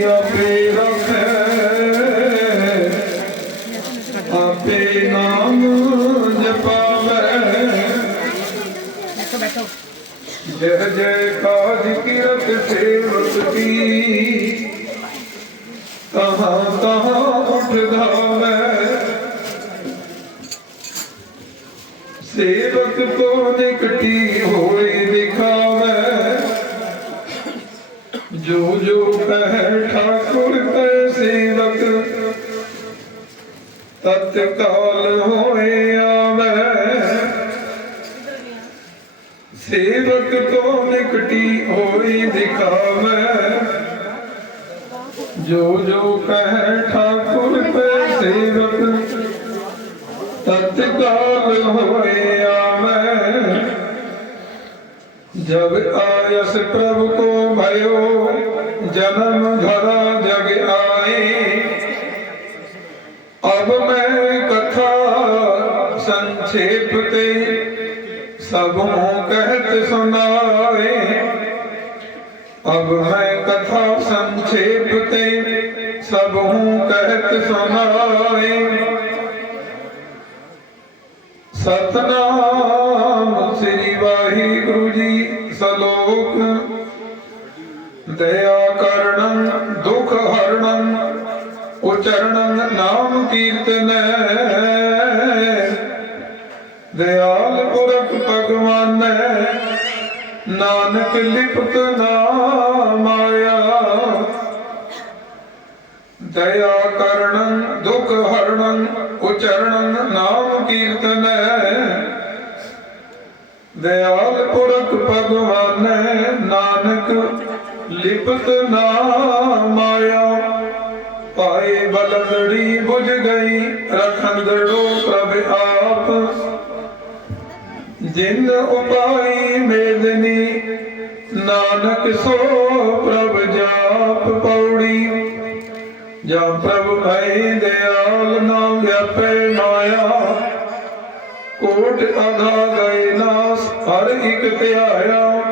ਆਪੇ ਰੱਖੇ ਆਪੇ ਨਾਮ ਜਪਾਵੇ। ਜੈ ਜੈ ਕਾਜ ਕਿਰਤ ਸੇਵਕ ਕੀ। ਤਹਾਂ ਤਹਾਂ ਉੱਠਦਾ ਮੈਂ ਸੇਵਕ ਕੋ ਨਿਕਟੀ ਹੋਈ ਦਿਖਾਵੇ ਜੋ ਜੋ ਕਹਿ ਠਾਕੁਰ ਕੈ ਸੇਵਕ ਤਤਕਾਲ ਹੋਏ ਆਵੇ ਸੇਵਕ ਤੋਂ ਨਿਕਟੀ ਹੋਈ ਦਿਖਾਵੇ ਜੋ ਜੋ ਕਹਿ ਠਾਕੁਰ ਤੇ ਸੇਵਕ ਤਤਕਾਲ ਹੋਏ ਆਵੇ ਜਬ ਆਇਸ ਪ੍ਰਭ ਕੋ ਭਇਓ, ਜਨਮ ਧਰਾ ਜਗ ਆਏ। ਅਬ ਮੈਂ ਕਥਾ ਸੰਖੇਪ ਤੇ ਸਭੋਂ ਕਹਿਤ ਸੁਨਾਏ ਅਬ ਮੈਂ ਕਥਾ ਸੰਖੇਪ ਤੇ ਸਭੋਂ ਕਹਿਤ ਸੁਨਾਏ ਸਤਨਾਮ ਦਇਆ ਕਰਣੰ ਦੁਖ ਹਰਣੰ ਉਚਰਣੰ ਨਾਮ ਕੀਰਤਨੈ ਦਿਆਲ ਪੁਰਖ ਭਗਵਾਨੈ ਨਾਨਕ ਲਿਪਤ ਨਾਮ ਆਇਆ। ਦਇਆ ਕਰਣੰ ਦੁਖ ਹਰਣੰ ਉਚਰਣੰ ਨਾਮ ਕੀਰਤਨੈ ਦਿਆਲ ਪੁਰਖ ਭਗਵਾਨੈ ਨਾਨਕ ਲਿਪਤ ਨਾ ਮਾਇਆ ਪਾਏ ਬਲਦੜੀ ਬੁਝ ਗਈ ਰਖੰਦੜੋ ਪ੍ਰਭ ਆਪ। ਜਿਨ ਉਪਾਈ ਮੇਦਨੀ ਨਾਨਕ ਸੋ ਪ੍ਰਭ ਜਾਪ ਪੌੜੀ। ਜਾ ਪ੍ਰਭ ਭਈ ਦਿਆਲ ਨਾਮ ਵਿਆਪੇ ਮਾਇਆ। ਕੋਟ ਅਗਾ ਗਏ ਨਾਸ, ਹਰ ਇੱਕ ਧਿਆਇਆ।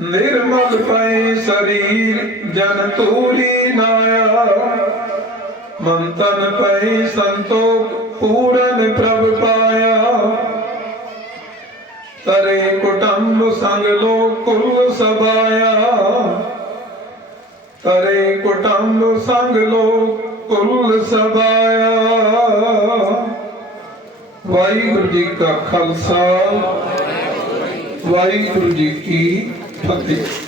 ਨਿਰਮਲ ਪਏ ਸਰੀਰ, ਜਨ ਤੂਰੀ ਨਾਇਆ। ਮਨ ਤਨ ਪਈ ਸੰਤੋਖ, ਪੂਰਨ ਪ੍ਰਭ ਪਾਇਆ। ਤਰੇ ਕੁਟੰਬ ਸੰਗ ਲੋ ਕੁਲ ਸਬਾਇਆ। ਤਰੇ ਕੁਟੰਬ ਸੰਗ ਲੋ ਕੁਲ ਸਬਾਇਆ। ਵਾਹਿਗੁਰੂ ਜੀ ਕਾ ਖਾਲਸਾ, ਵਾਹਿਗੁਰੂ ਜੀ ਕੀ Fuck